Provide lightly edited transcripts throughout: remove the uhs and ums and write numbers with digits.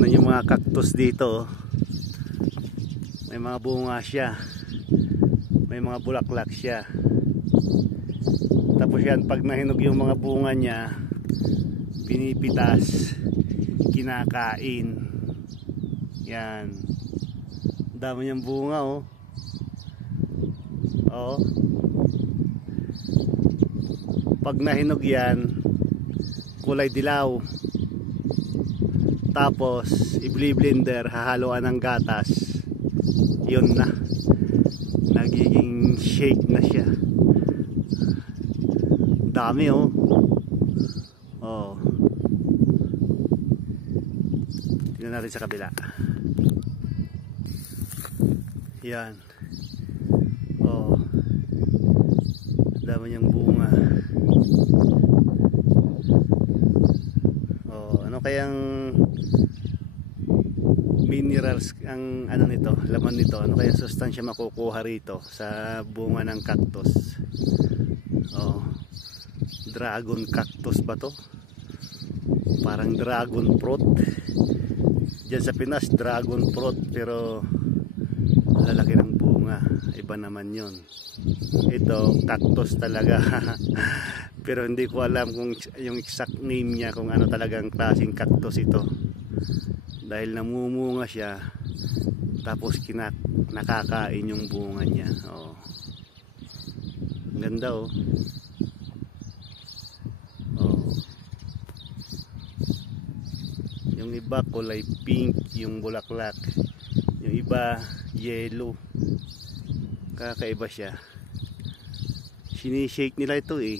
Tignan yung mga cactus dito. May mga bunga siya. May mga bulaklak siya. Tapos yan, pag nahinog yung mga bunga niya, pinipitas, kinakain. Yan. Dami niyang bunga, oh. Oh. Pag nahinog yan, kulay dilaw. Tapos i-blender, hahaluan ng gatas. Yun na. Nagiging shake na siya. Dami, oh. Oh. Tingnan natin sa kabila. Yan. Oh. Dami niyang bunga. Oh, ano kayang minerals ang ano nito, laman nito? Ano kayang sustansya makukuha rito sa bunga ng cactus? Oh. Dragon cactus ba to? Parang dragon fruit. Diyan sa Pinas, dragon fruit, pero lalaki ng bunga. Iba naman yun. Ito, cactus talaga. Pero hindi ko alam kung yung exact name niya, kung ano talagang klaseng cactus ito. Dahil namumunga siya, tapos nakakain yung bunga niya. Oh. Ganda, oh. Oh. Yung iba kulay pink yung bulaklak. Yung iba yellow. Kakaiba siya. Sinishake nila ito, eh.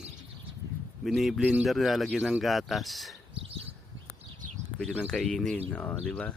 Bini-blender, lalagyan ng gatas. Pwede nang kainin, oh, di ba?